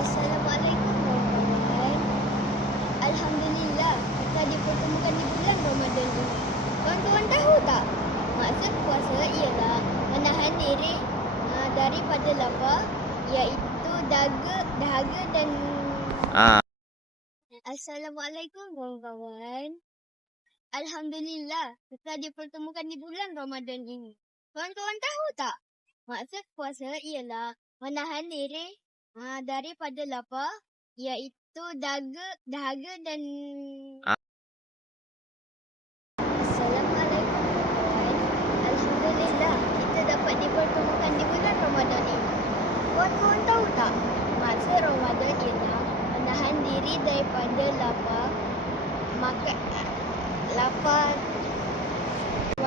Assalamualaikum kawan-kawan. Alhamdulillah kita dipertemukan di bulan Ramadan ini. Kawan-kawan tahu tak? Maksud puasa ialah menahan diri daripada lapar, iaitu dahaga dan Assalamualaikum kawan-kawan. Alhamdulillah kita dipertemukan di bulan Ramadan ini. Kawan-kawan tahu tak? Maksud puasa ialah menahan diri daripada lapar, iaitu dahaga dan Assalamualaikum kawan-kawan. Alhamdulillah kita dapat dipertemukan di bulan Ramadan ini. Kawan-kawan tahu tak? Maksud Ramadan ialah menahan diri daripada lapar.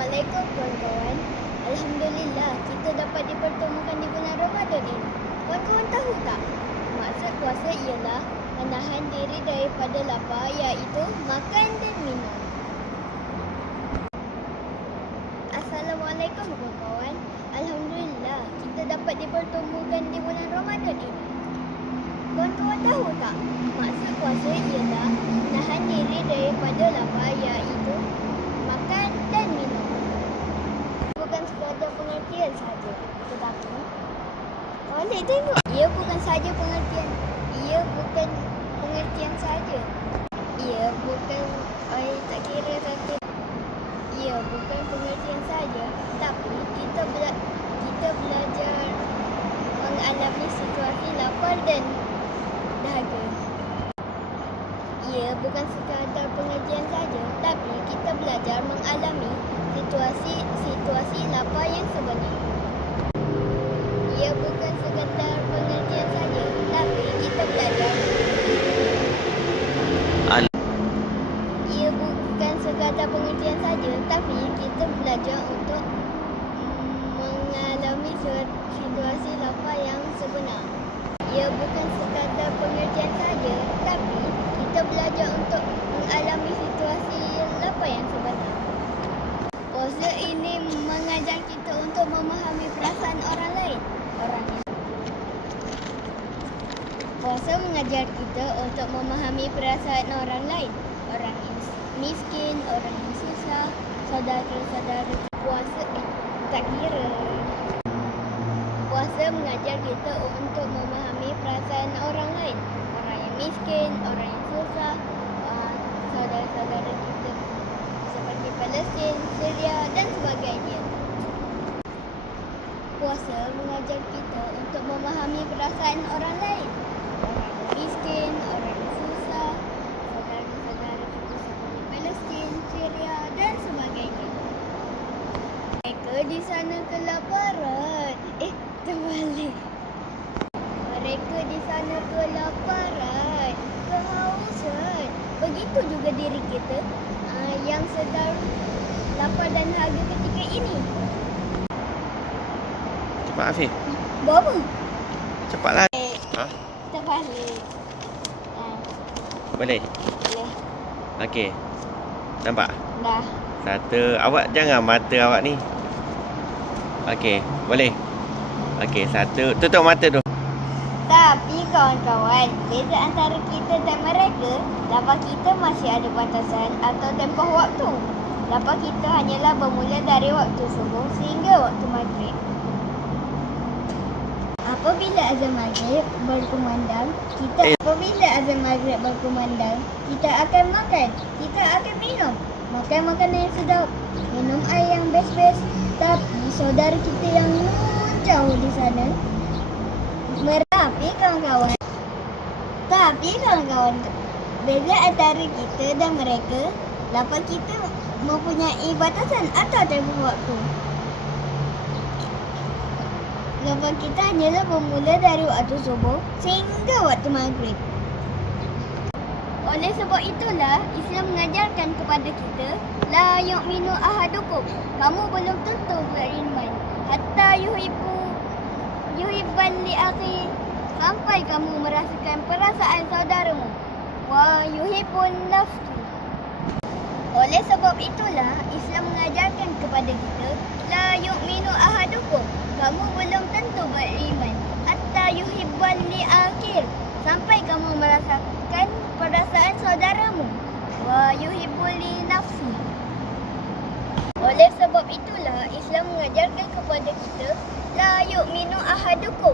Assalamualaikum kawan-kawan. Alhamdulillah kita dapat dipertemukan di bulan Ramadan ini. Kawan-kawan tahu tak? Maksud puasa ialah menahan diri daripada lapar, iaitu makan dan minum. Assalamualaikum kawan-kawan. Alhamdulillah kita dapat dipertemukan di bulan Ramadan ini. Kawan-kawan tahu tak? Maksud puasa ialah menahan diri daripada lapar, iaitu makan dan minum. Bukan sekadar pengertian saja, tetapi Adik tengok. Ia bukan saja pengertian. Ia bukan pengertian saja. Ia bukan tak kira sakit. Ia bukan pengertian saja, tapi kita belajar mengalami situasi lapar dan dahaga. Ia bukan sekadar pengertian saja, tapi kita belajar mengalami situasi lapar yang sebenar. Ia bukan sekadar pengertian saja, tapi kita belajar. Ia bukan sekadar pengertian saja, tapi kita belajar untuk mengalami situasi lapar yang sebenar. Ia bukan sekadar pengertian saja, tapi kita belajar untuk mengalami situasi lapar yang sebenar. Puasa ini mengajar kita untuk memahami perasaan orang lain. Puasa mengajar kita untuk memahami perasaan orang lain. Orang miskin, orang yang susah, saudara-saudara. Tak kira. Puasa mengajar kita untuk memahami perasaan orang lain. Orang yang miskin, orang yang susah, saudara-saudara kita seperti Palestin, Syria dan sebagainya. Puasa mengajar kita untuk memahami perasaan orang lain. Orang miskin, orang yang susah, saudara-saudara kita seperti Palestin, Syria dan sebagainya. Mereka di sana kelaparan. Terbalik. Mereka di sana kelaparan, kehausan. Begitu juga diri kita yang sedang lapar dan dahaga ketika ini. Cepat Afiq. Buat apa? Cepatlah. Terbalik. Boleh? Boleh. Okey. Nampak? Dah. Satu. Awak jangan mata awak ni. Okey. Boleh? Okey. Satu. Tutup mata tu. Tapi kawan-kawan, beza antara kita dan mereka, lapar kita masih ada batasan atau tempoh waktu. Lapar kita hanyalah bermula dari waktu subuh sehingga waktu maghrib. Apabila azan maghrib berkumandang, kita akan makan, kita akan minum. Makan makanan yang sedap, minum air yang best-best. Tapi saudara kita yang jauh di sana, Tapi kawan-kawan, beza antara kita dan mereka, lapar kita mempunyai batasan atau tempoh waktu. Lapar kita hanyalah bermula dari waktu subuh sehingga waktu maghrib. Oleh sebab itulah, Islam mengajarkan kepada kita, La yu'minu ahadukum, kamu belum tentu beriman, hatta yuhibban li akhi, sampai kamu merasakan perasaan saudaramu. Wa yuhibbun nafsi. Oleh sebab itulah, Islam mengajarkan kepada kita, La yu'minu ahadukum, kamu belum tentu beriman, hatta yuhibban li akhir, saudaramu. Wa yuhibbul li nafsi. Oleh sebab itulah Islam mengajarkan kepada kita la yu'minu ahadukum.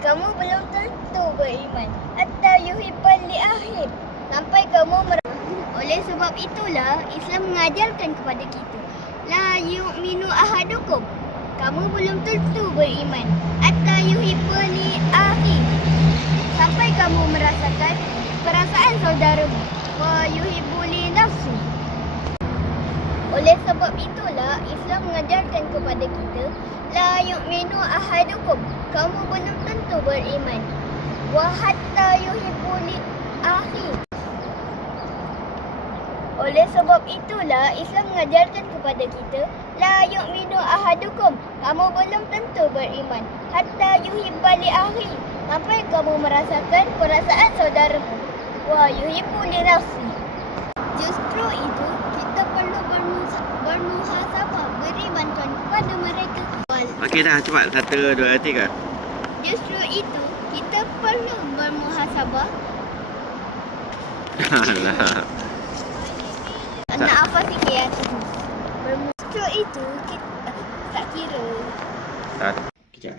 Kamu belum tentu beriman hatta yuhibbal li akhir. Sampai kamu Oleh sebab itulah Islam mengajarkan kepada kita la yu'minu ahadukum. Kamu belum tentu beriman hatta yuhibbal li akhir. Sampai kamu merasakan perasaan saudaramu. Wa yuhibbu li nafsi. Oleh sebab itulah Islam mengajarkan kepada kita la yu'minu ahadukum. Kamu belum tentu beriman. Wa hatta yuhibbu li akhi. Oleh sebab itulah Islam mengajarkan kepada kita la yu'minu ahadukum. Kamu belum tentu beriman hatta yuhibba li akhi. Sampai kamu merasakan perasaan saudaramu. Wa yuhibbu li nafsi. Justru itu kita perlu bermuhasabah, beri bantuan kepada mereka. Okey dah, cepat. 1, 2, 3. Justru itu kita perlu bermuhasabah. Alah. Nak apa sikit ya? Justru itu kita tak kira. Kejap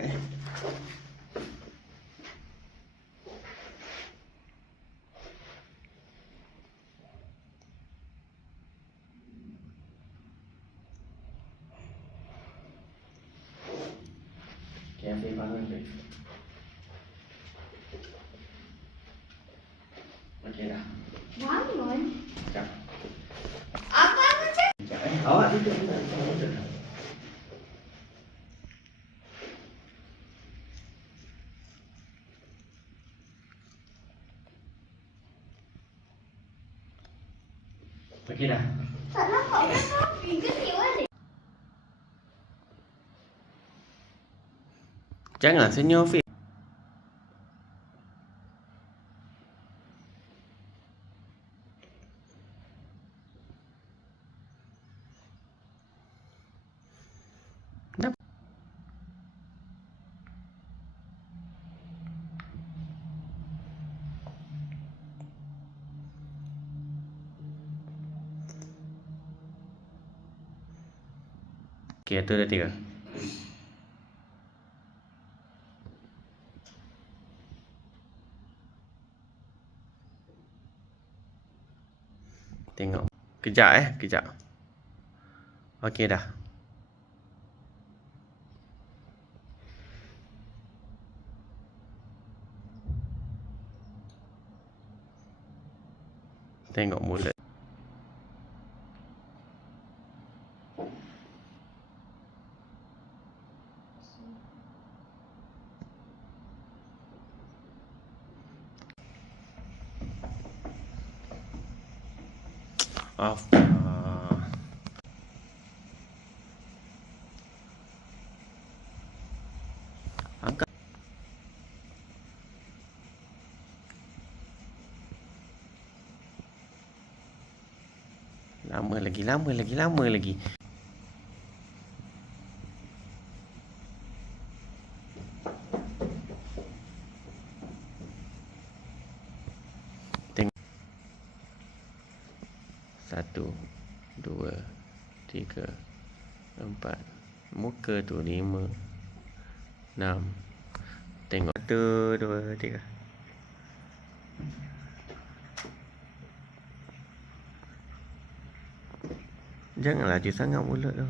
Okay, ambil bangun tu. Okey dah. Bangun? Sekejap. Apa macam? Sekejap Awak duduk. Okey dah. Tak nampak kan Rafi? Gerik balik. Jangan senyum, Fik. Okey, itu dah 3. Tengok. Kejap kejap. Okey dah. Tengok mulut. Angkat. Lama lagi. Tengok. 1, 2, 3, 4. Muka tu 5, 6. Tengok. 1, 2, 3. Jangan laju sangat mulut tu.